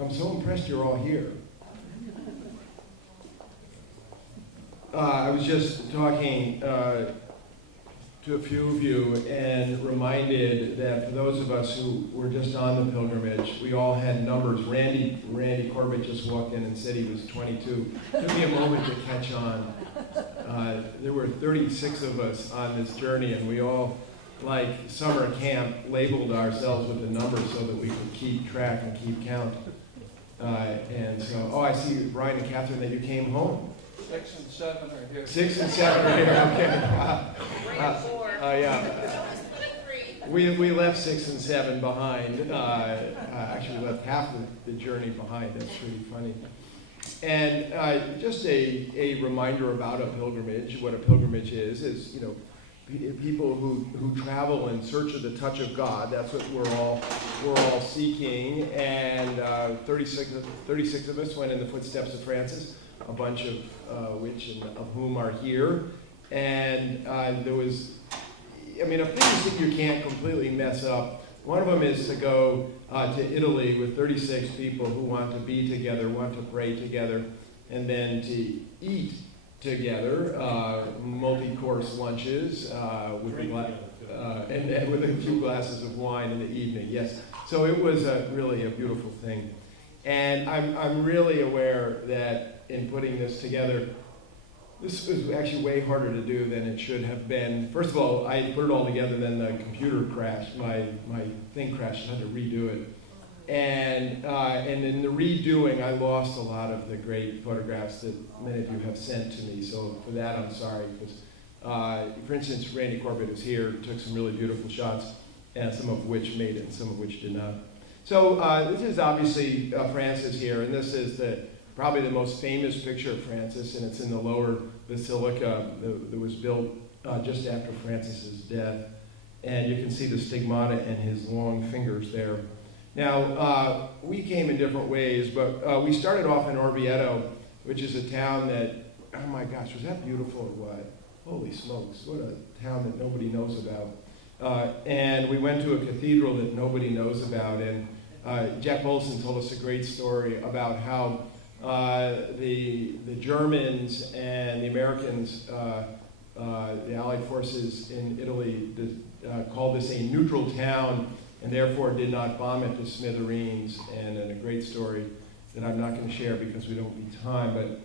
I'm so impressed you're all here. I was just talking to a few of you and reminded that for those of us who were just on the pilgrimage, we all had numbers. Randy Corbett just walked in and said he was 22. It took me a moment to catch on. There were 36 of us on this journey, and we all, like summer camp, labeled ourselves with a number so that we could keep track and keep count. And so, I see, Brian and Catherine, that you came home. 6 and 7 are here. 6 and 7 are here, okay. Yeah. We left 6 and 7 behind. Actually, we left half of the journey behind. That's pretty funny. And just a reminder about a pilgrimage. What a pilgrimage is people who travel in search of the touch of God. That's what we're all seeking. And 36 of us went in the footsteps of Francis, a bunch of of whom are here. And there was, a few things that you can't completely mess up. One of them is to go to Italy with 36 people who want to be together, want to pray together, and then to eat together, multi-course lunches with a few glasses of wine in the evening. Yes, so it was really a beautiful thing, and I'm really aware that in putting this together, this was actually way harder to do than it should have been. First of all, I put it all together, then the computer crashed. My thing crashed. I had to redo it. And in the redoing, I lost a lot of the great photographs that many of you have sent to me. So for that, I'm sorry. Because, for instance, Randy Corbett is here, took some really beautiful shots, and some of which made it, and some of which did not. So this is obviously Francis here, and this is probably the most famous picture of Francis, and it's in the lower basilica that was built just after Francis's death. And you can see the stigmata and his long fingers there. Now, we came in different ways, but we started off in Orvieto, which is a town that, oh my gosh, was that beautiful or what? Holy smokes, what a town that nobody knows about. And we went to a cathedral that nobody knows about, and Jack Bolson told us a great story about how the Germans and the Americans, the Allied forces in Italy, called this a neutral town, and therefore did not bomb it to smithereens. And a great story that I'm not going to share because we don't need time, but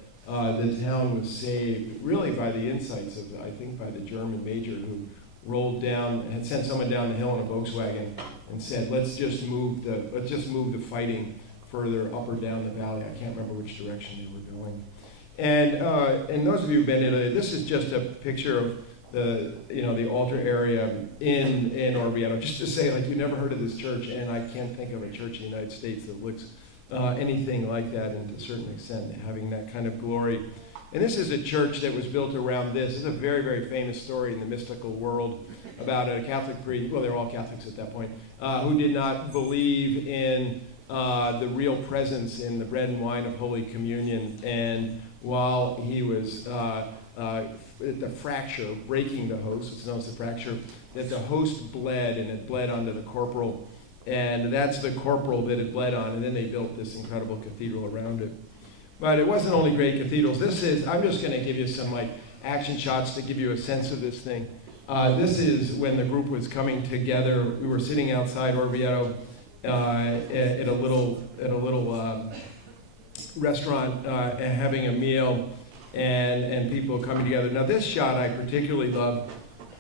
the town was saved really by the insights of, I think, by the German major who rolled down, had sent someone down the hill in a Volkswagen and said, let's just move the fighting further up or down the valley. I can't remember which direction they were going. And those of you who've been in Italy, this is just a picture of the altar area in Orvieto. Just to say, like, you never heard of this church, and I can't think of a church in the United States that looks anything like that, and to a certain extent having that kind of glory. And this is a church that was built around this. This is a very, very famous story in the mystical world about a Catholic priest, well, they were all Catholics at that point, who did not believe in the real presence in the bread and wine of Holy Communion. And while he was the fracture, breaking the host, it's known as the fracture, that the host bled, and it bled onto the corporal. And that's the corporal that it bled on, and then they built this incredible cathedral around it. But it wasn't only great cathedrals. I'm just going to give you some action shots to give you a sense of this thing. This is when the group was coming together. We were sitting outside Orvieto at a little restaurant having a meal, and people coming together. Now this shot I particularly love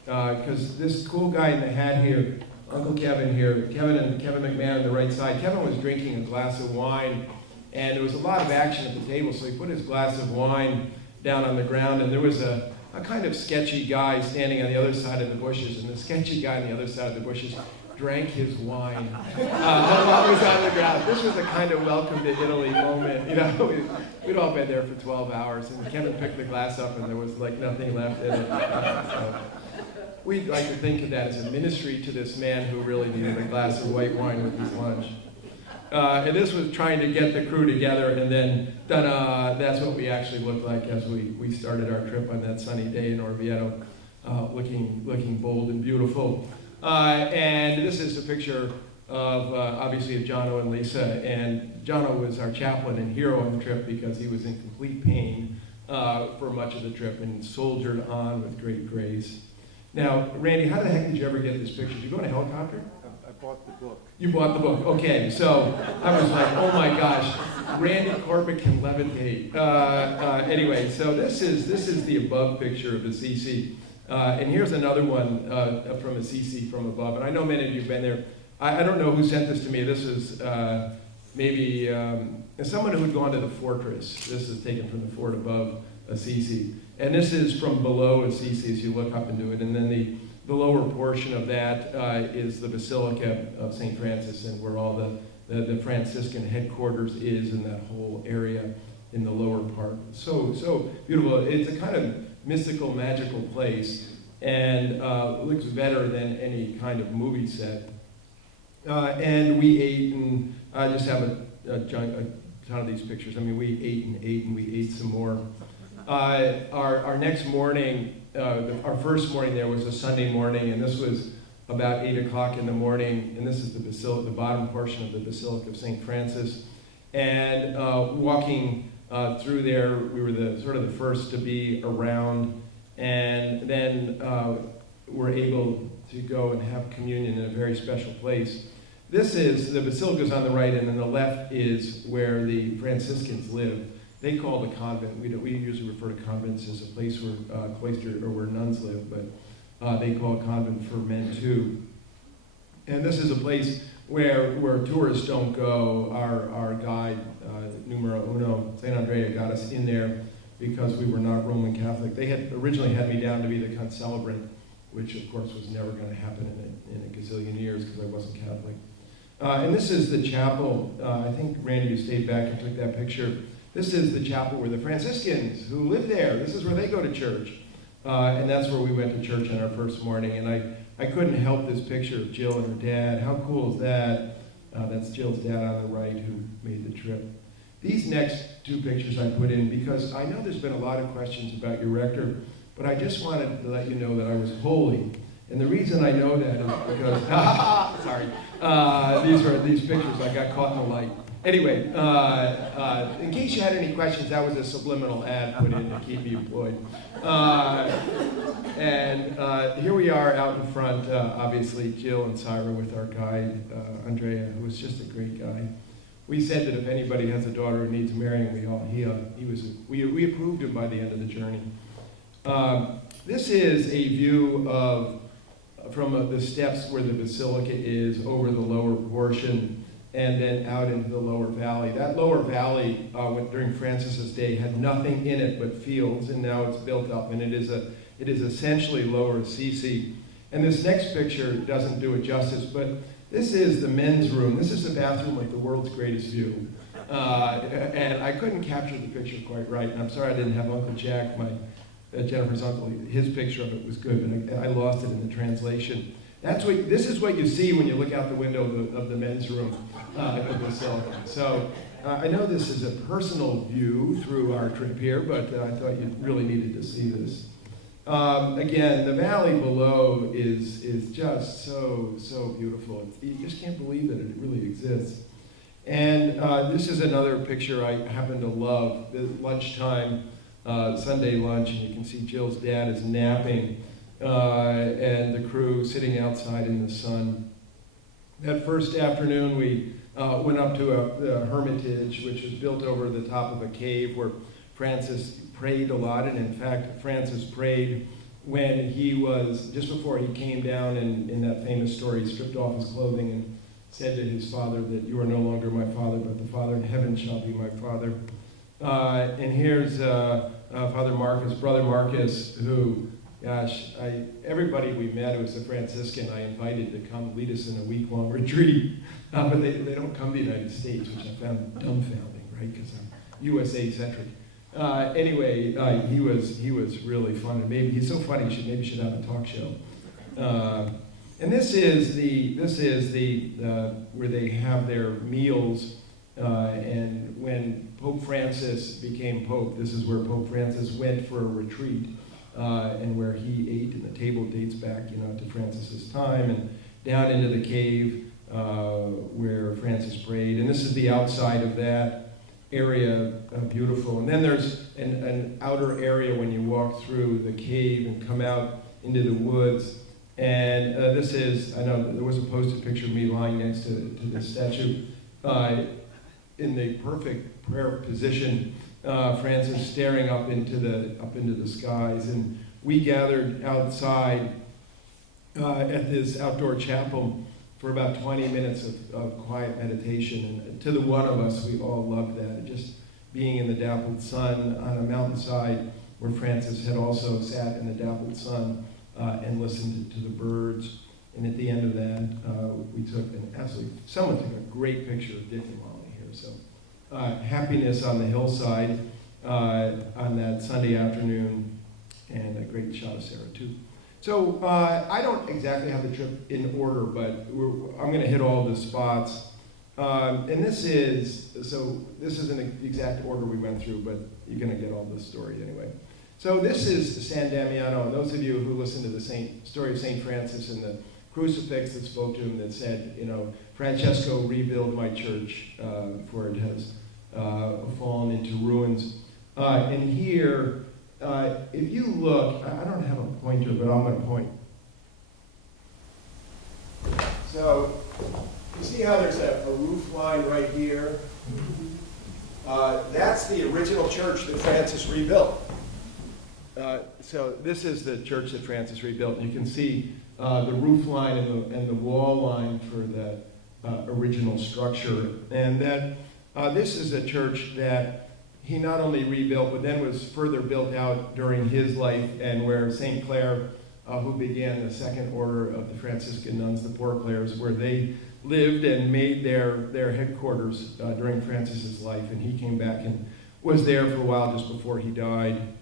because this cool guy in the hat here, Uncle Kevin here, Kevin McMahon on the right side. Kevin was drinking a glass of wine, and there was a lot of action at the table, so he put his glass of wine down on the ground, and there was a kind of sketchy guy standing on the other side of the bushes, and the sketchy guy on the other side of the bushes drank his wine while it was on the ground. This was a kind of welcome to Italy moment. We'd all been there for 12 hours, and Kevin picked the glass up, and there was nothing left in it. So we'd like to think of that as a ministry to this man who really needed a glass of white wine with his lunch. And this was trying to get the crew together, and then that's what we actually looked like as we started our trip on that sunny day in Orvieto, looking bold and beautiful. And this is a picture of, obviously, of Jono and Lisa. And Jono was our chaplain and hero on the trip because he was in complete pain for much of the trip and soldiered on with great grace. Now, Randy, how the heck did you ever get this picture? Did you go in a helicopter? I bought the book. You bought the book. Okay, so I was like, oh my gosh, Randy Corbett can levitate. Anyway, so this is the above picture of Assisi. And here's another one from Assisi from above. And I know many of you have been there. I don't know who sent this to me. This is maybe someone who had gone to the fortress. This is taken from the fort above Assisi. And this is from below Assisi as you look up into it. And then the lower portion of that is the Basilica of St. Francis, and where all the Franciscan headquarters is in that whole area in the lower part. So beautiful. It's a kind of mystical, magical place, and looks better than any kind of movie set. And we ate, and I just have a ton of these pictures. I mean, we ate, and we ate some more. Our next morning, our first morning there was a Sunday morning, and this was about 8 o'clock in the morning, and this is the basilica, the bottom portion of the Basilica of St. Francis. And walking through there, we were the first to be around, and then were able to go and have communion in a very special place. This is, the basilica's on the right, and on the left is where the Franciscans lived. They call the convent. We usually refer to convents as a place where cloister or where nuns live, but they call a convent for men too. And this is a place where tourists don't go. Our guide, numero uno, Saint Andrea, got us in there because we were not Roman Catholic. They had originally had me down to be the concelebrant, which of course was never going to happen in a gazillion years because I wasn't Catholic. And this is the chapel. I think, Randy, you stayed back and took that picture. This is the chapel where the Franciscans who live there, this is where they go to church. And that's where we went to church on our first morning. And I couldn't help this picture of Jill and her dad. How cool is that? That's Jill's dad on the right who made the trip. These next two pictures I put in because I know there's been a lot of questions about your rector, but I just wanted to let you know that I was holy. And the reason I know that is because, sorry, these pictures I got caught in the light. Anyway, in case you had any questions, that was a subliminal ad put in to keep you employed. And here we are out in front, obviously, Jill and Syra with our guide, Andrea, who was just a great guy. We said that if anybody has a daughter who needs marrying, we approved him by the end of the journey. This is a view from the steps where the basilica is over the lower portion and then out into the lower valley. That lower valley, during Francis's day, had nothing in it but fields, and now it's built up, and it is essentially Lower Assisi. And this next picture doesn't do it justice, but this is the men's room. This is the bathroom with the world's greatest view. And I couldn't capture the picture quite right, and I'm sorry I didn't have Uncle Jack, Jennifer's uncle. His picture of it was good, but I lost it in the translation. This is what you see when you look out the window of the men's room at the basilica. So I know this is a personal view through our trip here, but I thought you really needed to see this. Again, the valley below is just so beautiful. You just can't believe that it really exists. And this is another picture I happen to love. The lunchtime, Sunday lunch, and you can see Jill's dad is napping. And the crew sitting outside in the sun. That first afternoon, we went up to a hermitage, which was built over the top of a cave where Francis prayed a lot. And in fact, Francis prayed when he was, just before he came down, and in that famous story, he stripped off his clothing and said to his father that you are no longer my father, but the Father in heaven shall be my father. And here's Father Marcus, Brother Marcus, who, gosh, everybody we met who was a Franciscan, I invited to come lead us in a week-long retreat. But they don't come to the United States, which I found dumbfounding, right? Because I'm USA-centric. Anyway, he was really fun. And maybe he's so funny, maybe should have a talk show. And this is where they have their meals. And when Pope Francis became Pope, this is where Pope Francis went for a retreat. And where he ate, and the table dates back, to Francis's time, and down into the cave where Francis prayed. And this is the outside of that area, beautiful. And then there's an outer area when you walk through the cave and come out into the woods. And this is, I know there was a posted picture of me lying next to this statue in the perfect prayer position. Francis staring up into the skies, and we gathered outside at this outdoor chapel for about 20 minutes of quiet meditation. And to the one of us, we all loved that. Just being in the dappled sun on a mountainside where Francis had also sat in the dappled sun and listened to the birds. And at the end of that, someone took a great picture of Dick and Molly here. So happiness on the hillside on that Sunday afternoon, and a great shot of Sarah too. So I don't exactly have the trip in order, but I'm going to hit all the spots. And this isn't the exact order we went through, but you're going to get all the story anyway. So this is San Damiano, and those of you who listen to the story of St. Francis and the crucifix that spoke to him that said, Francesco, rebuild my church, for it has fallen into ruins. And here, if you look, I don't have a pointer, but I'm going to point. So, you see how there's a roof line right here? That's the original church that Francis rebuilt. So this is the church that Francis rebuilt. You can see the roof line and the wall line for the original structure. And that this is a church that he not only rebuilt, but then was further built out during his life, and where St. Clare, who began the second order of the Franciscan nuns, the Poor Clares, where they lived and made their headquarters during Francis's life. And he came back and was there for a while just before he died.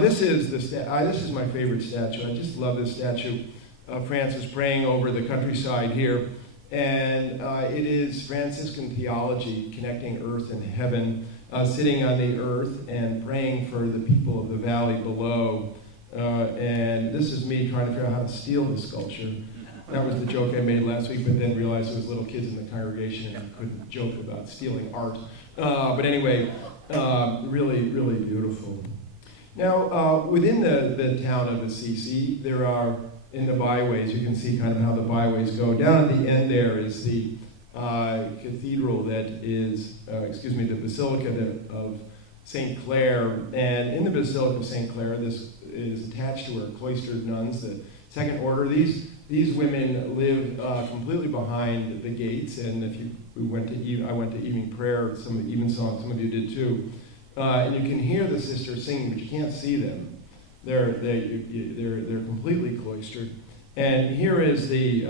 This is my favorite statue. I just love this statue of Francis praying over the countryside here. And it is Franciscan theology connecting earth and heaven, sitting on the earth and praying for the people of the valley below. And this is me trying to figure out how to steal the sculpture. That was the joke I made last week, but then realized there was little kids in the congregation and I couldn't joke about stealing art. But anyway, really, really beautiful. Now, within the town of Assisi, there are, in the byways, you can see kind of how the byways go. Down at the end there is the cathedral that is, the Basilica of St. Clare. And in the Basilica of St. Clare, this is attached to her cloistered nuns, the second order. These women live completely behind the gates. And I went to evening prayer, some of the evensong, some of you did too. And you can hear the sisters singing, but you can't see them. They're completely cloistered. And here is the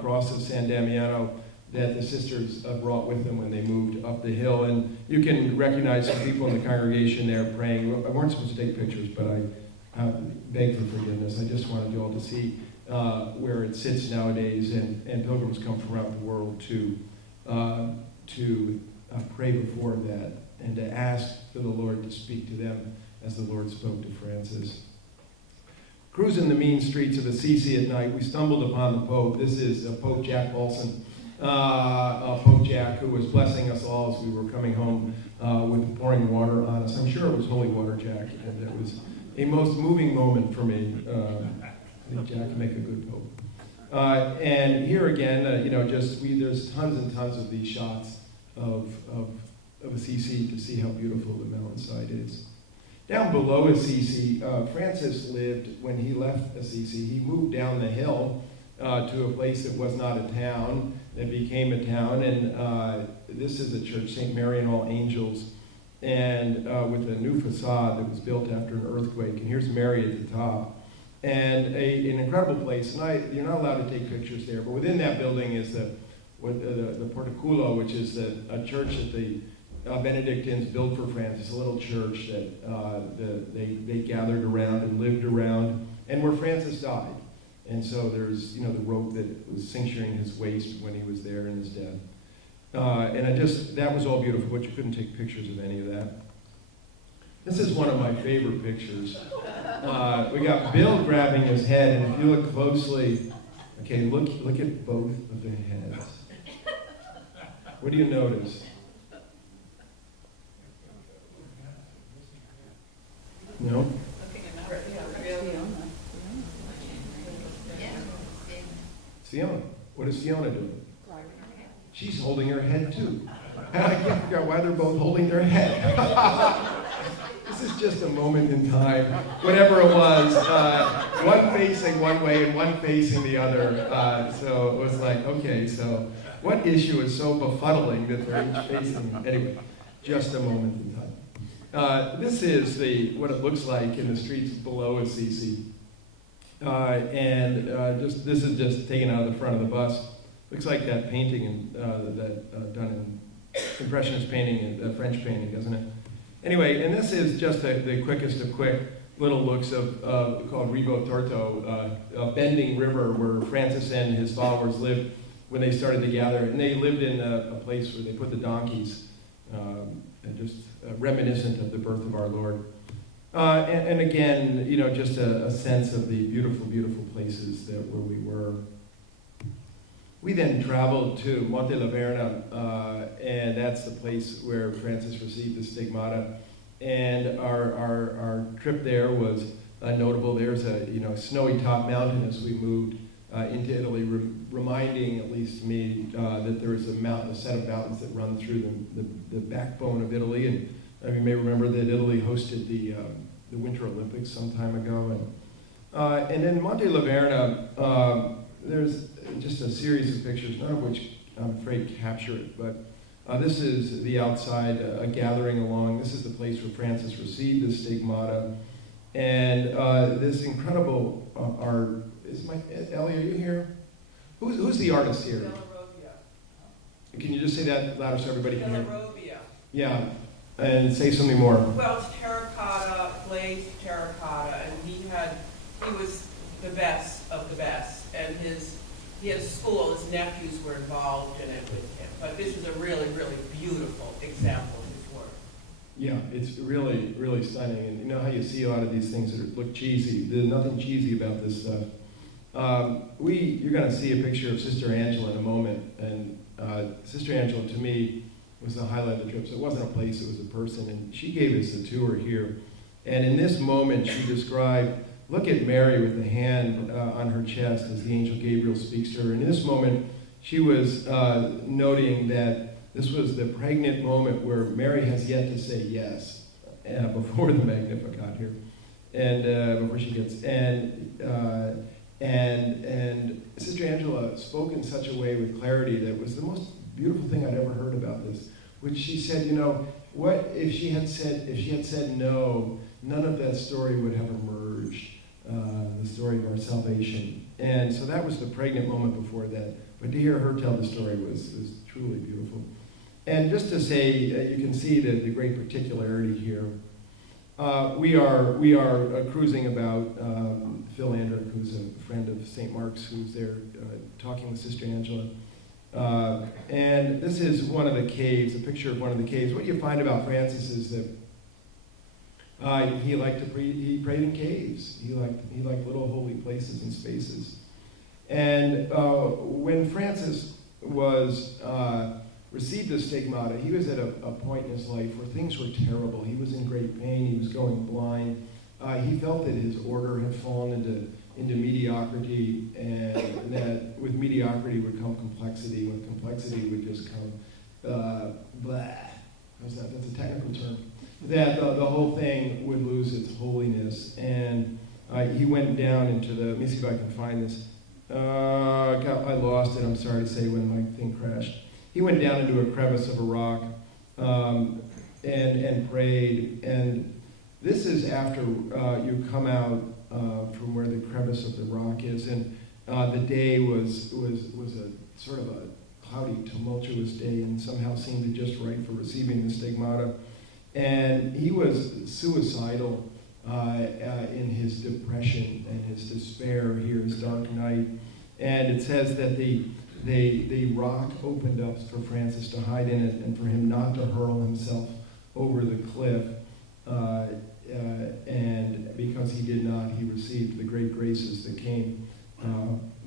cross of San Damiano that the sisters brought with them when they moved up the hill. And you can recognize some people in the congregation there praying. I weren't supposed to take pictures, but I beg for forgiveness. I just wanted you all to see where it sits nowadays. And pilgrims come from around the world to pray before that and to ask for the Lord to speak to them as the Lord spoke to Francis. Cruising the mean streets of Assisi at night, we stumbled upon the Pope. This is Pope Jack Paulson, Pope Jack, who was blessing us all as we were coming home with pouring water on us. I'm sure it was holy water, Jack, and it was a most moving moment for me. I think Jack can make a good Pope. And here again, there's tons and tons of these shots of Assisi to see how beautiful the mountainside is. Down below Assisi, Francis lived, when he left Assisi, he moved down the hill to a place that was not a town, that became a town, and this is a church, St. Mary and All Angels, and with a new facade that was built after an earthquake, and here's Mary at the top. And an incredible place, and you're not allowed to take pictures there, but within that building is the Porticulo, which is a church that the Benedictines built for Francis, a little church that they gathered around and lived around, and where Francis died. And so there's the rope that was cincturing his waist when he was there in his death. And that was all beautiful, but you couldn't take pictures of any of that. This is one of my favorite pictures. We got Bill grabbing his head, and if you look closely, Okay, look at both of the heads. What do you notice? No? Fiona. What is Fiona doing? She's holding her head too. And I can't figure out why they're both holding their head. This is just a moment in time. Whatever it was, one facing one way and one facing the other. So it was like, okay, so what issue is so befuddling that they're each facing? Anyway, just a moment in time. This is what it looks like in the streets below Assisi. This is just taken out of the front of the bus. Looks like that painting done in Impressionist painting and French painting, doesn't it? Anyway, and this is just the quickest of quick little looks of called Rivo Torto, a bending river where Francis and his followers lived when they started to gather. And they lived in a place where they put the donkeys, just reminiscent of the birth of our Lord. And again, just a sense of the beautiful, beautiful places where we were. We then traveled to Monte La Verna, and that's the place where Francis received the stigmata. And our trip there was notable. There's a snowy top mountain as we moved into Italy, reminding at least me that there is a set of mountains that run through the backbone of Italy. And you may remember that Italy hosted the Winter Olympics some time ago. And in Monte La Verna, there's just a series of pictures, none of which I'm afraid capture it, but this is the outside, a gathering along. This is the place where Francis received the stigmata. And this incredible art, Ellie, are you here? Who's the artist here? Can you just say that louder so everybody can hear? Yeah, and say something more. Well, it's terracotta, glazed terracotta, and he was the best of the best, and he had a school, his nephews were involved in it with him, but this is a really, really beautiful example of his work. Yeah, it's really, really stunning, and you know how you see a lot of these things that look cheesy. There's nothing cheesy about this stuff. You're going to see a picture of Sister Angela in a moment, and Sister Angela, to me, was the highlight of the trip. So it wasn't a place, it was a person, and she gave us a tour here. And in this moment, she described, look at Mary with the hand on her chest as the angel Gabriel speaks to her. And in this moment, she was noting that this was the pregnant moment where Mary has yet to say yes before the Magnificat here, and before she gets and Sister Angela spoke in such a way with clarity that was the most beautiful thing I'd ever heard about this. Which she said, what if she had said no, none of that story would have emerged. The story of our salvation. And so that was the pregnant moment before that. But to hear her tell the story was truly beautiful. And just to say, you can see the great particularity here. We are cruising about Phil Andrew, who's a friend of St. Mark's, who's there talking with Sister Angela. And this is one of the caves, a picture of one of the caves. What you find about Francis is that he prayed in caves. He liked little holy places and spaces. And when Francis received the stigmata, he was at a point in his life where things were terrible. He was in great pain. He was going blind. He felt that his order had fallen into mediocrity, and that with mediocrity would come complexity. With complexity would just come blah. How's that? That's a technical term. That the whole thing would lose its holiness. And he went down into let me see if I can find this. I lost it, I'm sorry to say, when my thing crashed. He went down into a crevice of a rock and prayed. And this is after you come out from where the crevice of the rock is. And the day was a sort of a cloudy, tumultuous day, and somehow seemed just right for receiving the stigmata. And he was suicidal in his depression and his despair here, his dark night. And it says that the rock opened up for Francis to hide in it and for him not to hurl himself over the cliff. And because he did not, he received the great graces that came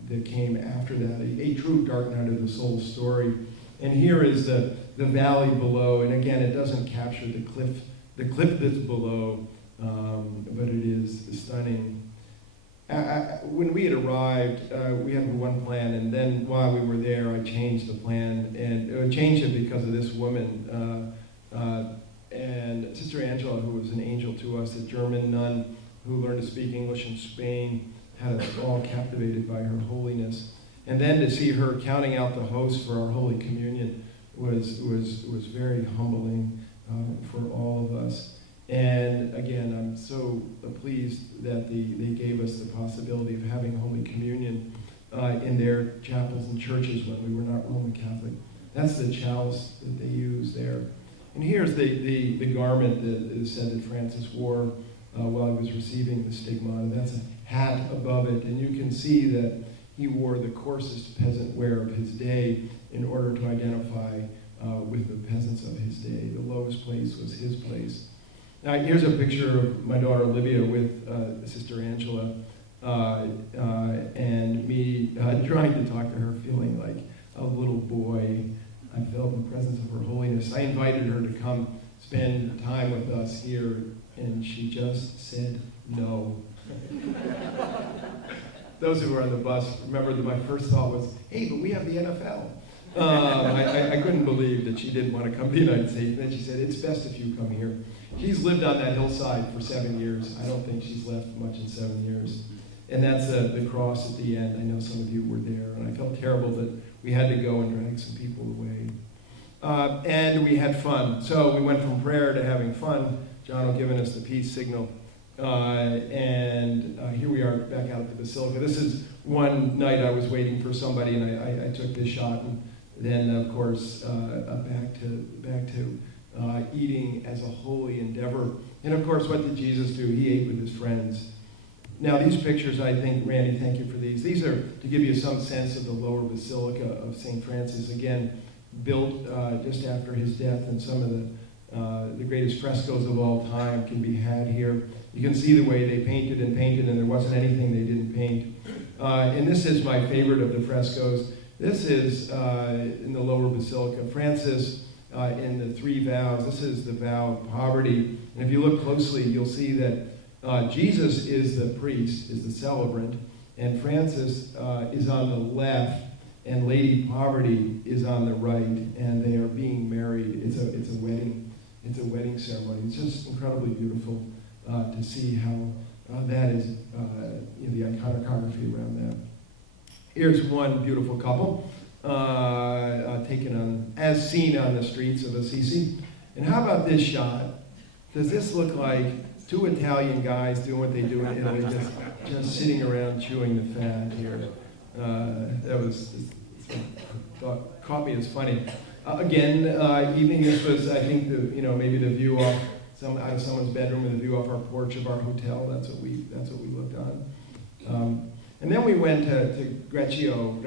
that came after that, a true dark night of the soul story. And here is the valley below, and again, it doesn't capture the cliff that's below, but it is stunning. When we had arrived, we had one plan, and then while we were there, I changed the plan, and I changed it because of this woman, and Sister Angela, who was an angel to us, a German nun who learned to speak English in Spain, had us all captivated by her holiness. And then to see her counting out the host for our Holy Communion was very humbling for all of us. And again, I'm so pleased that they gave us the possibility of having Holy Communion in their chapels and churches when we were not Roman Catholic. That's the chalice that they use there. And here's the garment that is said that Francis wore while he was receiving the stigmata. That's a hat above it, and you can see that he wore the coarsest peasant wear of his day in order to identify with the peasants of his day. The lowest place was his place. Now, here's a picture of my daughter Olivia with Sister Angela and me trying to talk to her, feeling like a little boy. I felt the presence of her holiness. I invited her to come spend time with us here, and she just said no. Those who were on the bus remember that my first thought was, hey, but we have the NFL. I couldn't believe that she didn't want to come to the United States. And then she said, it's best if you come here. She's lived on that hillside for 7 years. I don't think she's left much in 7 years. And that's the cross at the end. I know some of you were there, and I felt terrible that we had to go and drag some people away. And we had fun. So we went from prayer to having fun. John had given us the peace signal. And here we are back out at the Basilica. This is one night I was waiting for somebody, and I took this shot. And then, of course, back to eating as a holy endeavor. And, of course, what did Jesus do? He ate with his friends. Now, these pictures, I think, Randy, thank you for these. These are to give you some sense of the lower Basilica of St. Francis. Again, built just after his death, and some of the greatest frescoes of all time can be had here. You can see the way they painted, and there wasn't anything they didn't paint. And this is my favorite of the frescoes. This is in the lower Basilica. Francis in the 3 vows. This is the vow of poverty. And if you look closely, you'll see that Jesus is the priest, is the celebrant, and Francis is on the left, and Lady Poverty is on the right, and they are being married. It's a wedding. It's a wedding ceremony. It's just incredibly beautiful to see how that is, the iconography around that. Here's one beautiful couple taken as seen on the streets of Assisi. And how about this shot? Does this look like 2 Italian guys doing what they do in Italy, just sitting around chewing the fat here? Caught me as funny. Again, evening. This was, I think, maybe the view off out of someone's bedroom and the view off our porch of our hotel. That's what we looked on. And then we went to Greccio,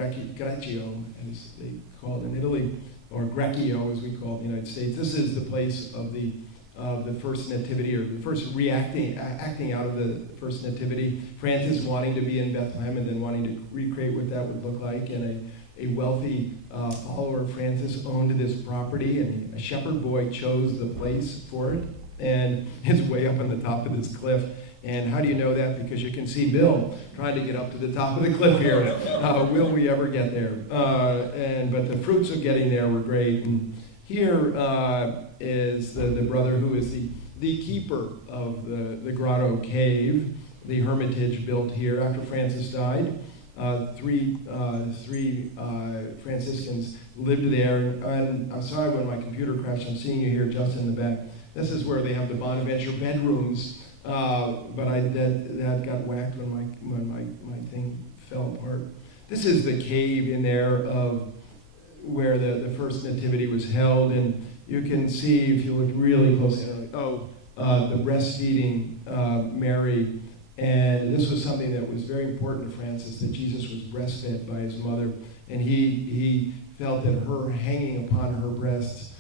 as they call it in Italy, or Greccio as we call it in the United States. This is the place of the first nativity, or the first acting out of the first nativity. Francis wanting to be in Bethlehem and then wanting to recreate what that would look like. And a wealthy follower of Francis owned this property, and a shepherd boy chose the place for it, and it's way up on the top of this cliff. And how do you know that? Because you can see Bill trying to get up to the top of the cliff here. Will we ever get there? But the fruits of getting there were great. And here is the brother who is the keeper of the grotto cave, the hermitage built here after Francis died. Three Franciscans lived there. And I'm sorry when my computer crashed. I'm seeing you here just in the back. This is where they have the Bonaventure bedrooms. But that got whacked when my thing fell apart. This is the cave in there of where the first nativity was held, and you can see, if you look really closely, the breastfeeding Mary. And this was something that was very important to Francis, that Jesus was breastfed by his mother, and he felt that her hanging upon her breasts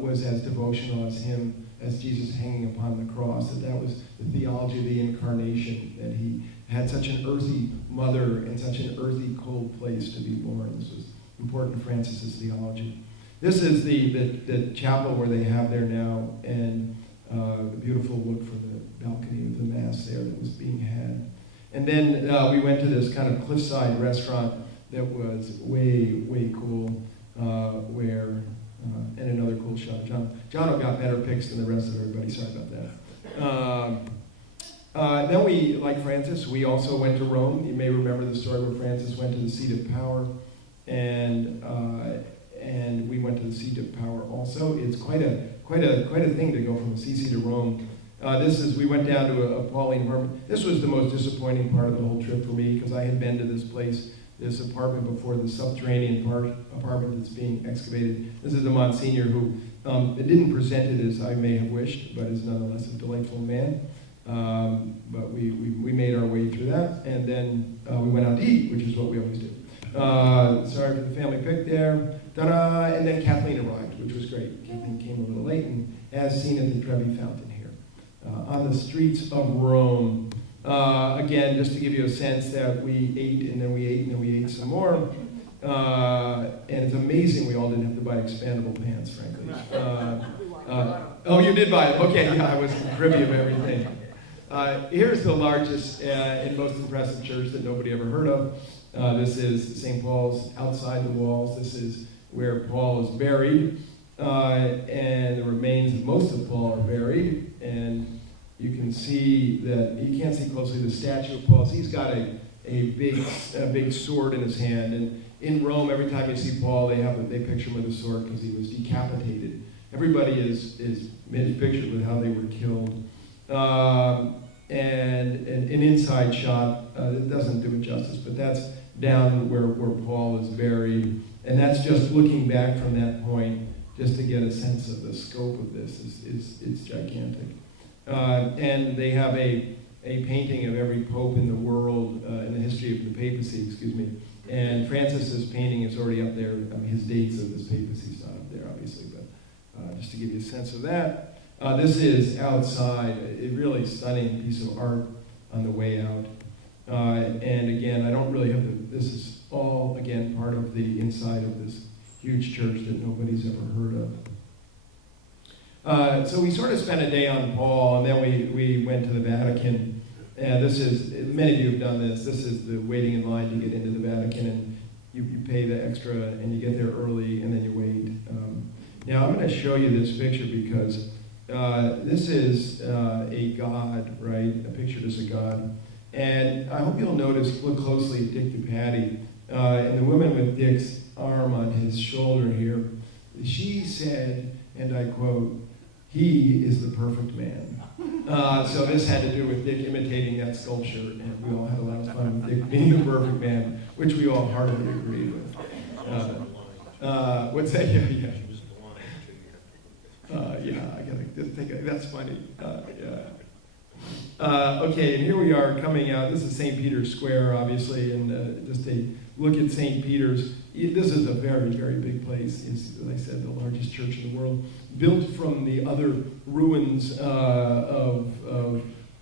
was as devotional as him, as Jesus hanging upon the cross, that was the theology of the incarnation, that he had such an earthy mother and such an earthy, cold place to be born. This was important to Francis's theology. This is the chapel where they have there now, and a beautiful look from the balcony of the Mass there that was being had. And then we went to this kind of cliffside restaurant that was way, way cool, and another cool shot. John got better pics than the rest of everybody, sorry about that. Then we, like Francis, we also went to Rome. You may remember the story where Francis went to the seat of power, and we went to the seat of power also. It's quite a thing to go from Assisi to Rome. We went down to a Pauline hermit. This was the most disappointing part of the whole trip for me, because I had been to this place, this apartment before, the subterranean apartment that's being excavated. This is a Monsignor who didn't present it as I may have wished, but is nonetheless a delightful man. But we made our way through that, and then we went out to eat, which is what we always do. Sorry for the family pic there. Ta-da! And then Kathleen arrived, which was great. Kathleen came a little late, and as seen at the Trevi Fountain here. On the streets of Rome. Again, just to give you a sense that we ate, and then we ate, and then we ate some more. And it's amazing we all didn't have to buy expandable pants, frankly. Oh, you did buy it. Okay, yeah, I was privy of everything. Here's the largest and most impressive church that nobody ever heard of. This is St. Paul's outside the walls. This is where Paul is buried. And the remains of most of Paul are buried. And you can see that, you can't see closely the statue of Paul. He's got a big sword in his hand. And in Rome, every time you see Paul, they picture him with a sword because he was decapitated. Everybody is pictured with how they were killed. And an inside shot, it doesn't do it justice, but that's down where Paul is buried. And that's just looking back from that point, just to get a sense of the scope of this. It's gigantic. And they have a painting of every pope in the world, in the history of the papacy, And Francis's painting is already up there. I mean, his dates of his papacy is not up there, obviously, but just to give you a sense of that. This is outside, a really stunning piece of art on the way out. And again, I don't really have this is all, again, part of the inside of this huge church that nobody's ever heard of. So we sort of spent a day on Paul, and then we went to the Vatican. And this is, many of you have done this, this is the waiting in line to get into the Vatican, and you pay the extra, and you get there early, and then you wait. Now I'm going to show you this picture because this is a god, right? A picture is a god. And I hope you'll notice, look closely at Dick DePatty, and the woman with Dick's arm on his shoulder here. She said, and I quote, "He is the perfect man." So this had to do with Dick imitating that sculpture, and we all had a lot of fun with Dick being the perfect man, which we all heartily agreed with. What's that? Yeah. I gotta just take that's funny. Okay, and here we are coming out. This is St. Peter's Square, obviously, and just a look at St. Peter's. This is a very, very big place. It's, as I said, the largest church in the world, built from the other ruins of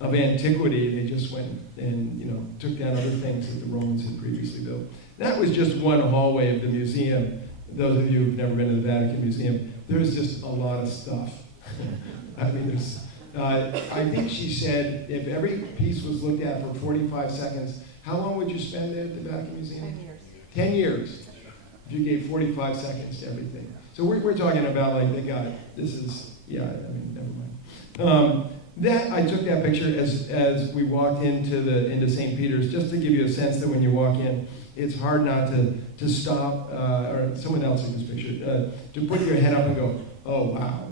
antiquity. They just went and took down other things that the Romans had previously built. That was just one hallway of the museum. Those of you who've never been to the Vatican Museum, there's just a lot of stuff. I mean, I think she said if every piece was looked at for 45 seconds, how long would you spend at the Vatican Museum? 10 years. 10 years. If you gave 45 seconds to everything. So we're talking about like they got this is never mind. I took that picture as we walked into St. Peter's, just to give you a sense that when you walk in, it's hard not to stop, or someone else in this picture, to put your head up and go, oh wow,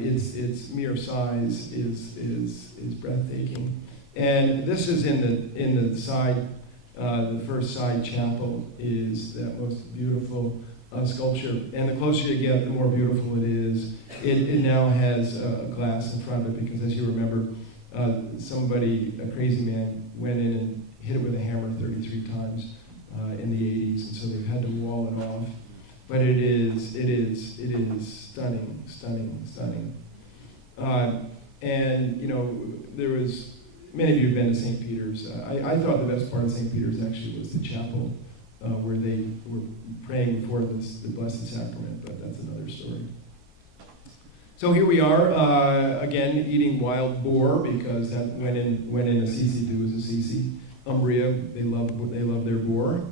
its mere size is breathtaking. And this is in the side, the first side chapel is that most beautiful sculpture. And the closer you get, the more beautiful it is. It now has a glass in front of it because, as you remember, a crazy man, went in and hit it with a hammer 33 times in the 80s, and so they've had to wall it but it is stunning, stunning, stunning. And there was, many of you have been to St. Peter's. I thought the best part of St. Peter's actually was the chapel where they were praying before the Blessed Sacrament, but that's another story. So here we are, again, eating wild boar, because that when in Assisi, it was Assisi. Umbria, they love their boar.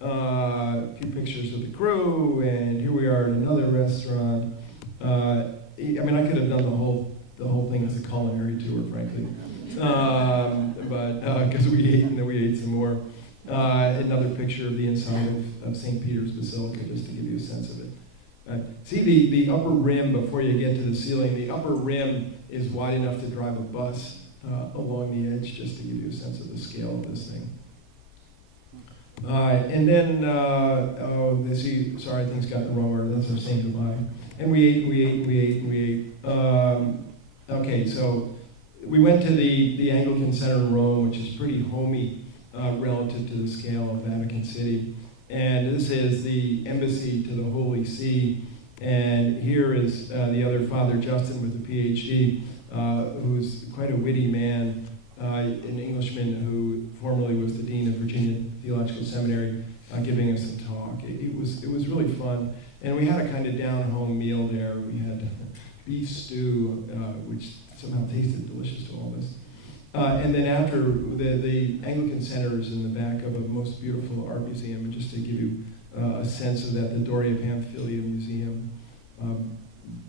A few pictures of the crew, and here we are at another restaurant. I could have done the whole thing as a culinary tour, frankly, but because we ate and then we ate some more. Another picture of the inside of St. Peter's Basilica, just to give you a sense of it. See the upper rim before you get to the ceiling. The upper rim is wide enough to drive a bus along the edge, just to give you a sense of the scale of this thing. And then, sorry, things got in the wrong order. That's our saying goodbye. And we ate. Okay, so we went to the Anglican Center in Rome, which is pretty homey relative to the scale of Vatican City. And this is the embassy to the Holy See. And here is the other Father Justin with a PhD, who's quite a witty man, an Englishman who formerly was the Dean of Virginia Theological Seminary, giving us a talk. It was really fun. And we had a kind of down-home meal there. We had beef stew, which somehow tasted delicious to all of us. And then after, the Anglican Center is in the back of a most beautiful art museum. And just to give you a sense of that, the Doria Pamphylia Museum.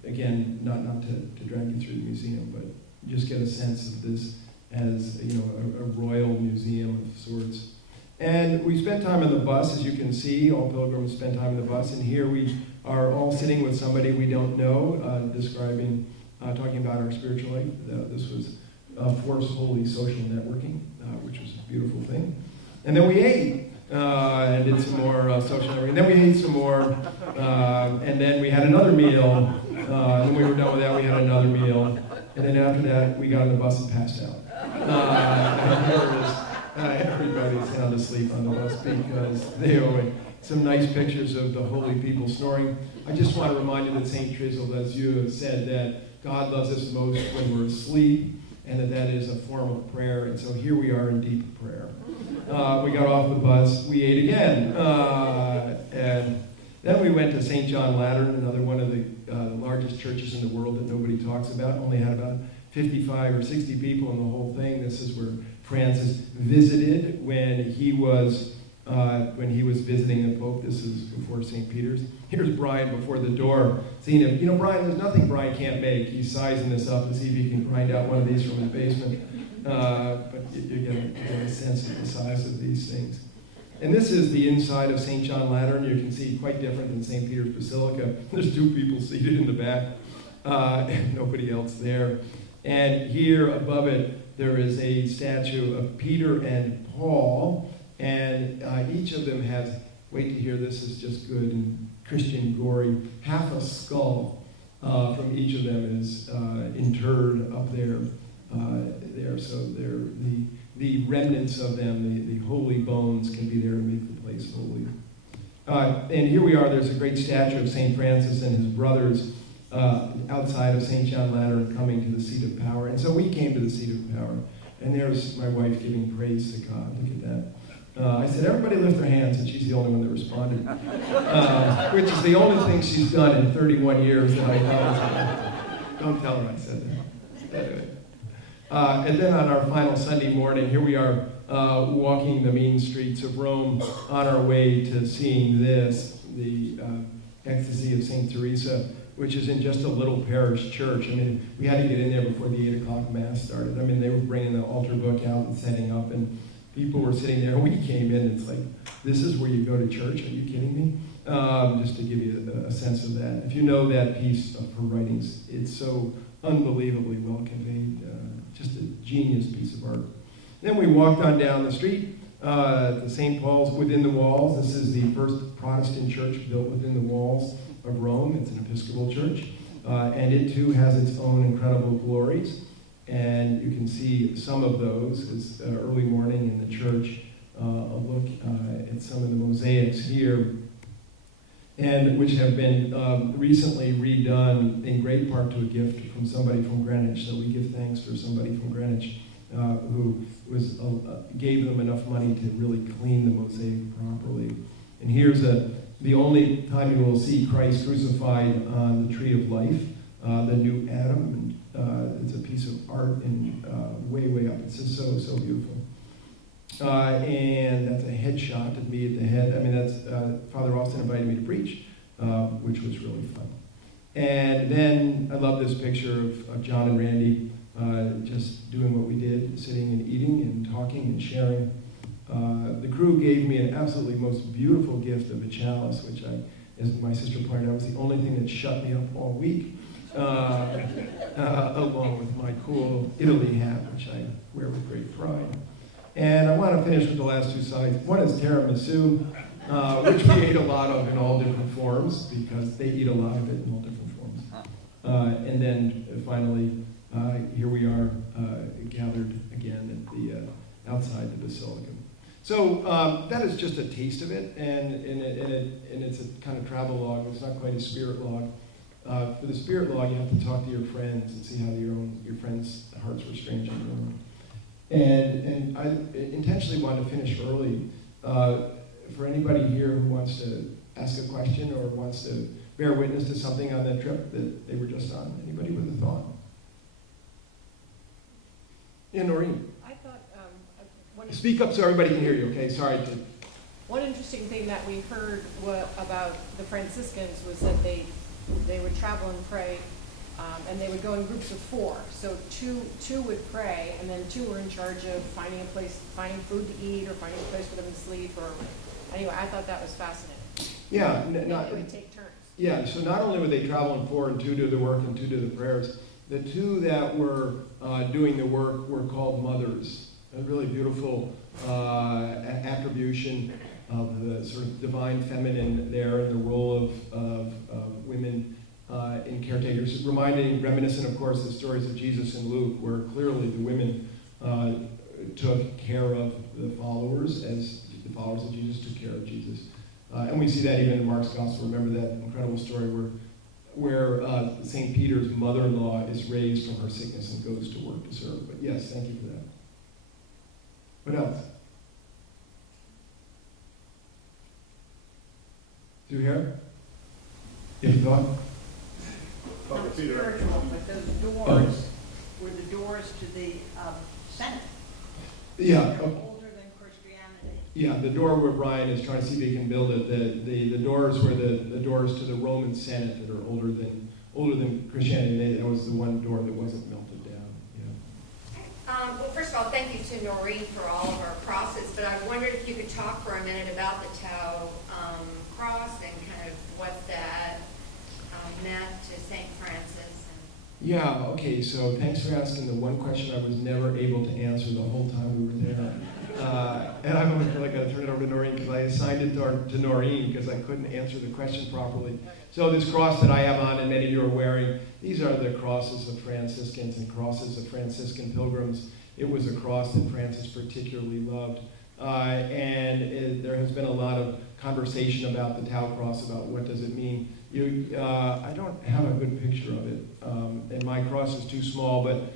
Again, not to drag you through the museum, but just get a sense of this as a royal museum of sorts. And we spent time in the bus, as you can see. All pilgrims spend time in the bus, and here we are all sitting with somebody we don't know, talking about our spiritual life. This was Force Holy Social Networking, which was a beautiful thing. And then we ate. And did some more social networking. And then we ate some more, and then we had another meal. And when we were done with that, we had another meal. And then after that, we got on the bus and passed out. Everybody's sound asleep on the bus because they owe some nice pictures of the holy people snoring. I just want to remind you that St. Trizil, as you have said, that God loves us most when we're asleep, and that is a form of prayer. And so here we are in deep prayer. We got off the bus, we ate again, and then we went to St. John Lateran, another one of the largest churches in the world that nobody talks about. Only had about 55 or 60 people in the whole thing. This is where Francis visited when he was visiting the Pope. This is before St. Peter's. Here's Brian before the door, seeing him. Brian, there's nothing Brian can't make. He's sizing this up to see if he can grind out one of these from his basement. But you get a sense of the size of these things. And this is the inside of St. John Lateran. You can see quite different than St. Peter's Basilica. There's two people seated in the back, and nobody else there. And here above it, there is a statue of Peter and Paul, and each of them has, wait to hear this is just good and Christian gory, half a skull from each of them is interred up there. So they're the remnants of them, the holy bones can be there to make the place holy. And here we are, there's a great statue of St. Francis and his brothers outside of St. John Lateran coming to the seat of power. And so we came to the seat of power. And there's my wife giving praise to God. Look at that. I said, everybody lift their hands, and she's the only one that responded. Which is the only thing she's done in 31 years that I know. Don't tell her I said that. Anyway. And then on our final Sunday morning, here we are walking the mean streets of Rome on our way to seeing this, the Ecstasy of St. Teresa, which is in just a little parish church. We had to get in there before the 8 o'clock Mass started. They were bringing the altar book out and setting up, and people were sitting there. We came in, it's like, this is where you go to church? Are you kidding me? Just to give you a sense of that. If you know that piece of her writings, it's so unbelievably well conveyed. Just a genius piece of art. Then we walked on down the street to St. Paul's within the walls. This is the first Protestant church built within the walls of Rome. It's an Episcopal church. And it too has its own incredible glories. And you can see some of those. It's early morning in the church. A look at some of the mosaics here. and which have been recently redone in great part to a gift from somebody from Greenwich. So we give thanks for somebody from Greenwich who was gave them enough money to really clean the mosaic properly. And here's the only time you will see Christ crucified on the tree of life, the new Adam. And it's a piece of art and way, way up. It's just so, so beautiful. And that's a headshot of me at the head. I mean, that's Father Austin invited me to preach, which was really fun. And then I love this picture of John and Randy just doing what we did, sitting and eating and talking and sharing. The crew gave me an absolutely most beautiful gift of a chalice, which as my sister pointed out, was the only thing that shut me up all week, along with my cool Italy hat, which I wear with great pride. And I want to finish with the last two sides. One is tiramisu, which we ate a lot of in all different forms, because they eat a lot of it in all different forms. And then finally, here we are gathered again at the outside the Basilica. So that is just a taste of it, and it's a kind of travel log. It's not quite a spirit log. For the spirit log, you have to talk to your friends and see how your friends' hearts were strange on your own. And I intentionally wanted to finish early. For anybody here who wants to ask a question or wants to bear witness to something on that trip that they were just on, anybody with a thought? Yeah, Noreen. I thought, Speak up so everybody can hear you, okay? Sorry. One interesting thing that we heard about the Franciscans was that they would travel and pray, and they would go in groups of 4. So two would pray, and then 2 were in charge of finding food to eat, or finding a place for them to sleep. Or anyway, I thought that was fascinating. Yeah, They would take turns. Yeah. So not only would they travel in 4, and 2 do the work and 2 do the prayers. The 2 that were doing the work were called mothers. A really beautiful attribution of the sort of divine feminine there and the role of women in caretakers, reminiscent, of course, the stories of Jesus and Luke, where clearly the women took care of the followers as the followers of Jesus took care of Jesus. And we see that even in Mark's Gospel. Remember that incredible story where St. Peter's mother-in-law is raised from her sickness and goes to work to serve. But yes, thank you for that. What else? Do you hear? You have a thought? Not spiritual, but those doors were the doors to the Senate. Yeah. They're older than Christianity. Yeah, the door where Brian is trying to see if he can build it. The doors were the doors to the Roman Senate that are older than Christianity. That was the one door that wasn't melted down. Yeah. Well, first of all, thank you to Noreen for all of our crosses, but I wondered if you could talk for a minute about the Tau cross and kind of what that meant to St. Francis. Yeah, okay, so thanks for asking the one question I was never able to answer the whole time we were there. And I'm really going to turn it over to Noreen because I assigned it to Noreen because I couldn't answer the question properly. So this cross that I have on and many of you are wearing, these are the crosses of Franciscans and crosses of Franciscan pilgrims. It was a cross that Francis particularly loved. There has been a lot of conversation about the Tau cross, about what does it mean. I don't have a good picture of it, and my cross is too small, but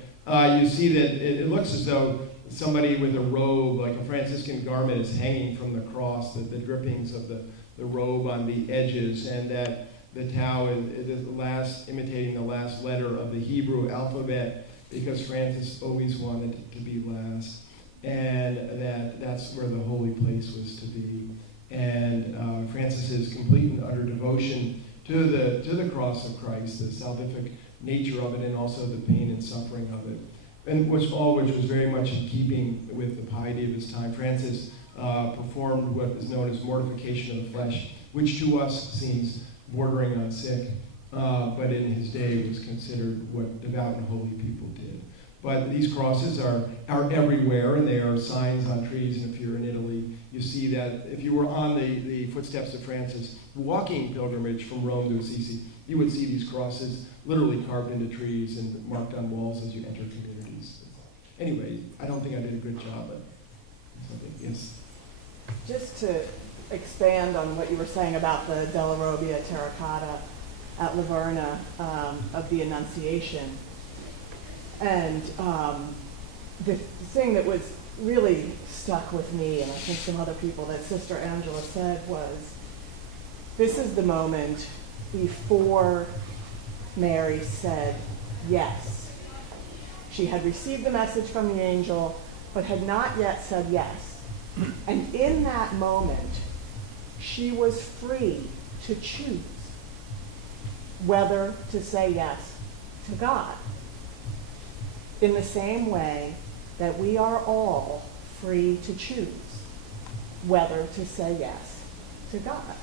you see that it looks as though somebody with a robe, like a Franciscan garment, is hanging from the cross, the drippings of the robe on the edges, and that the Tau is imitating the last letter of the Hebrew alphabet, because Francis always wanted it to be last, and that's where the holy place was to be. And Francis's complete and utter devotion to the cross of Christ, the salvific nature of it, and also the pain and suffering of it, and which was very much in keeping with the piety of his time. Francis performed what is known as mortification of the flesh, which to us seems bordering on sick, but in his day was considered what devout and holy people did. But these crosses are everywhere, and they are signs on trees, and if you're in Italy, you see that. If you were on the footsteps of Francis, walking pilgrimage from Rome to Assisi, you would see these crosses literally carved into trees and marked on walls as you enter communities. Anyway, I don't think I did a good job, but something, yes. Just to expand on what you were saying about the Della Robbia terracotta at Livorno of the Annunciation. And the thing that was really stuck with me, and I think some other people, that Sister Angela said was, this is the moment before Mary said yes. She had received the message from the angel, but had not yet said yes. And in that moment, she was free to choose whether to say yes to God. In the same way that we are all free to choose whether to say yes to God.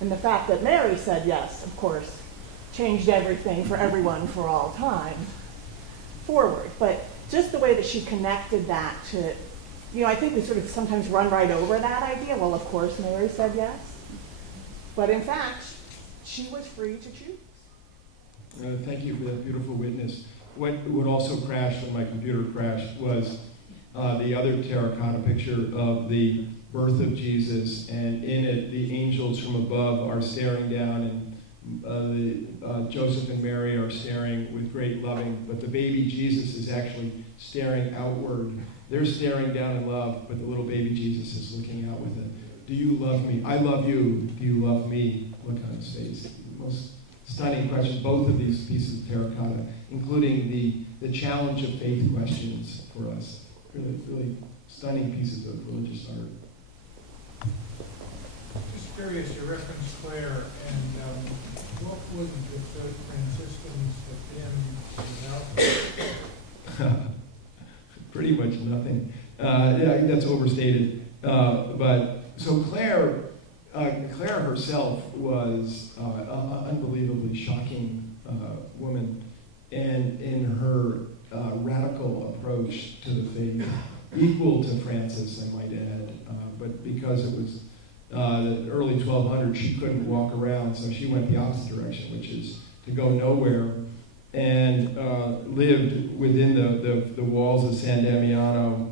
And the fact that Mary said yes, of course, changed everything for everyone for all time forward. But just the way that she connected that to, I think we sort of sometimes run right over that idea. Well, of course, Mary said yes. But in fact, she was free to choose. Thank you for that beautiful witness. What also crashed when my computer crashed was the other terracotta picture of the birth of Jesus, and in it the angels from above are staring down, and Joseph and Mary are staring with great loving, but the baby Jesus is actually staring outward. They're staring down in love, but the little baby Jesus is looking out with a, do you love me? I love you. Do you love me? What kind of face? Most stunning question. Both of these pieces of terracotta, including the challenge of faith questions for us. Really, really stunning pieces of religious art. Just curious, you referenced Clare, and what would the Franciscans have been without? Pretty much nothing. That's overstated. But so Clare herself was an unbelievably shocking woman, and in her radical approach to the faith, equal to Francis, I might add, but because it was the early 1200s, she couldn't walk around, so she went the opposite direction, which is to go nowhere, and lived within the walls of San Damiano.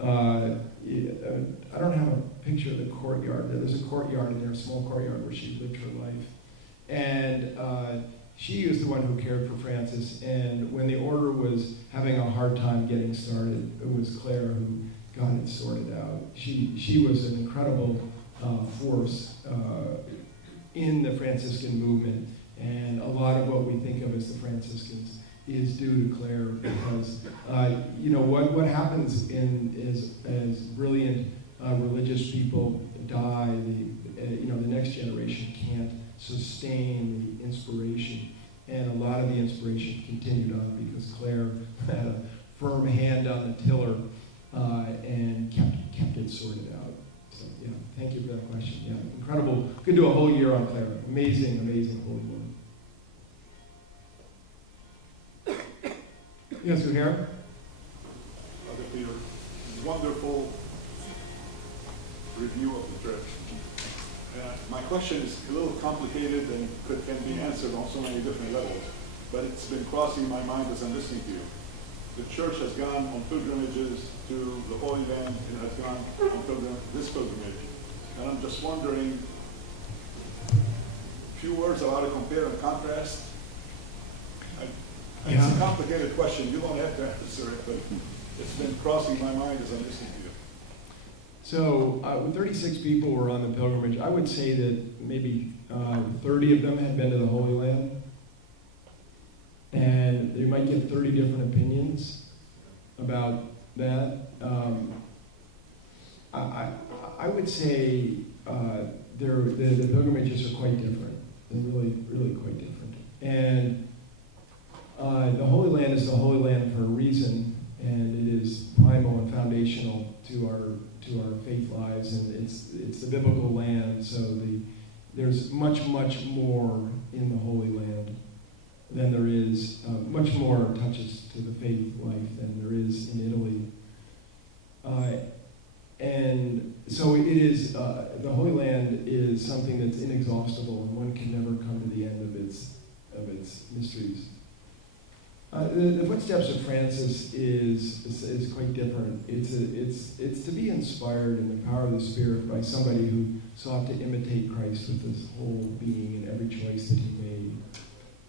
I don't have a picture of the courtyard. There's a courtyard in there, a small courtyard where she lived her life. And she was the one who cared for Francis, and when the order was having a hard time getting started, it was Clare who got it sorted out. She was an incredible force in the Franciscan movement, and a lot of what we think of as the Franciscans is due to Clare, because what happens as brilliant religious people die, the next generation can't sustain the inspiration, and a lot of the inspiration continued on because Clare had a firm hand on the tiller and kept it sorted out. So yeah, thank you for that question. Yeah, incredible. Could do a whole year on Clare. Amazing, amazing holy woman. Yes, we're here. Father Peter, wonderful review of the church. My question is a little complicated and can be answered on so many different levels, but it's been crossing my mind as I'm listening to you. The church has gone on pilgrimages to the Holy Land, and has gone on this pilgrimage. And I'm just wondering, a few words about to compare and contrast. It's a complicated question. You don't have to answer it, but it's been crossing my mind as I'm listening to you. So 36 people were on the pilgrimage. I would say that maybe 30 of them had been to the Holy Land. And they might get 30 different opinions about that. I would say the pilgrimages are quite different. They're really, really quite different. And the Holy Land is the Holy Land for a reason, and it is primal and foundational to our faith lives, and it's the biblical land. So there's much more in the Holy Land than there is, much more touches to the faith life than there is in Italy. And so it is, the Holy Land is something that's inexhaustible, and one can never come to the end of its mysteries. The footsteps of Francis is quite different. It's to be inspired in the power of the Spirit by somebody who sought to imitate Christ with his whole being and every choice that he made.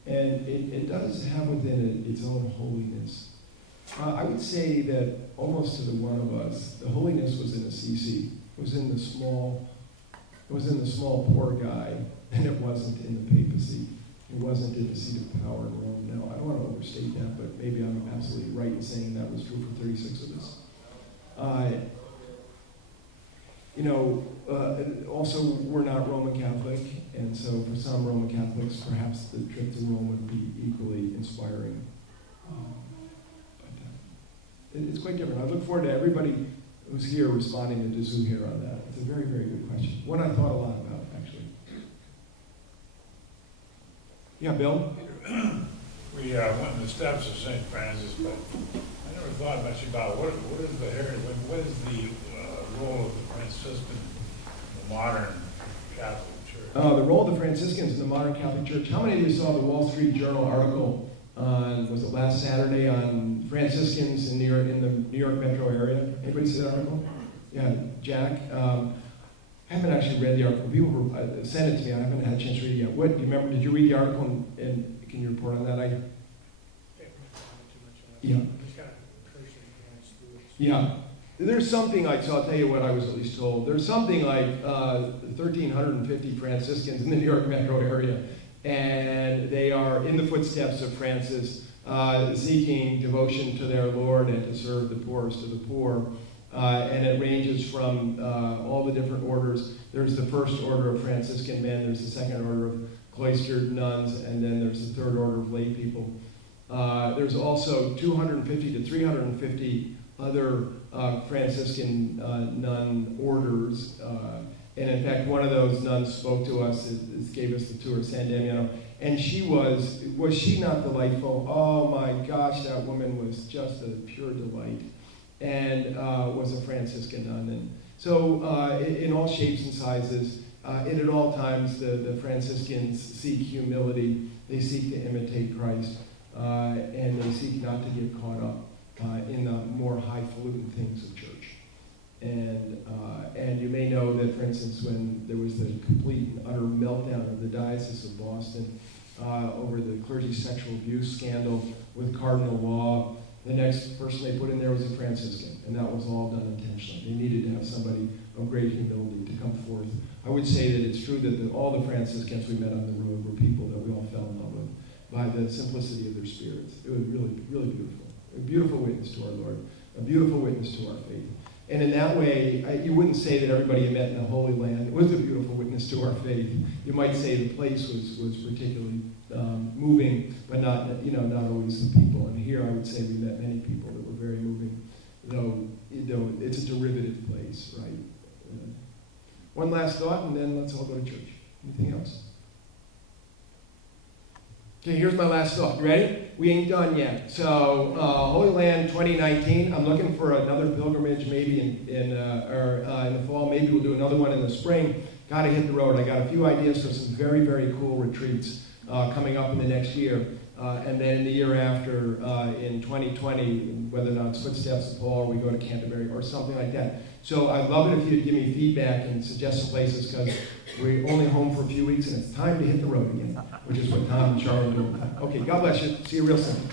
And it does have within it its own holiness. I would say that almost to the one of us, the holiness was in Assisi. It was in the small poor guy, and it wasn't in the papacy. It wasn't in the seat of power in Rome. Now, I don't want to overstate that, but maybe I'm absolutely right in saying that was true for 36 of us. Also, we're not Roman Catholic, and so for some Roman Catholics, perhaps the trip to Rome would be equally inspiring. It's quite different. I look forward to everybody who's here responding to Zuhair on that. It's a very, very good question. One I thought a lot about, actually. Yeah, Bill? We went in the steps of St. Francis, but I never thought much about what is the heritage, what is the role of the Franciscan in the modern Catholic Church? The role of the Franciscans in the modern Catholic Church. How many of you saw the Wall Street Journal article on, was it last Saturday, on Franciscans in the New York metro area? Anybody see that article? Yeah, Jack. I haven't actually read the article. People sent it to me. I haven't had a chance to read it yet. What, do you remember, did you read the article and can you report on that? Yeah. Yeah. There's something like, so I'll tell you what I was at least told. There's something like 1,350 Franciscans in the New York metro area, and they are in the footsteps of Francis, seeking devotion to their Lord and to serve the poorest of the poor. And it ranges from all the different orders. There's the first order of Franciscan men, there's the second order of cloistered nuns, and then there's the third order of lay people. There's also 250 to 350 other Franciscan nun orders. And in fact, one of those nuns spoke to us, gave us the tour of San Damiano. And she was she not delightful? Oh my gosh, that woman was just a pure delight. And was a Franciscan nun. And so in all shapes and sizes, and at all times, the Franciscans seek humility. They seek to imitate Christ. And they seek not to get caught up in the more highfalutin things of church. And you may know that, for instance, when there was the complete and utter meltdown of the Diocese of Boston over the clergy sexual abuse scandal with Cardinal Law, the next person they put in there was a Franciscan, and that was all done intentionally. They needed to have somebody of great humility to come forth. I would say that it's true that all the Franciscans we met on the road were people that we all fell in love with by the simplicity of their spirits. It was really, really beautiful. A beautiful witness to our Lord, a beautiful witness to our faith. And in that way, you wouldn't say that everybody you met in the Holy Land was a beautiful witness to our faith. You might say the place was particularly moving, but not always the people. And here I would say we met many people that were very moving, though it's a derivative place, right? One last thought, and then let's all go to church. Anything else? Okay, here's my last thought. You ready? We ain't done yet. So, Holy Land 2019. I'm looking for another pilgrimage, maybe in the fall. Maybe we'll do another one in the spring. Got to hit the road. I got a few ideas for some very, very cool retreats coming up in the next year. And then in the year after, in 2020, whether or not it's Footsteps of Paul, or we go to Canterbury, or something like that. So I'd love it if you'd give me feedback and suggest some places, because we're only home for a few weeks, and it's time to hit the road again, which is what Tom and Charlie do. Okay, God bless you. See you real soon.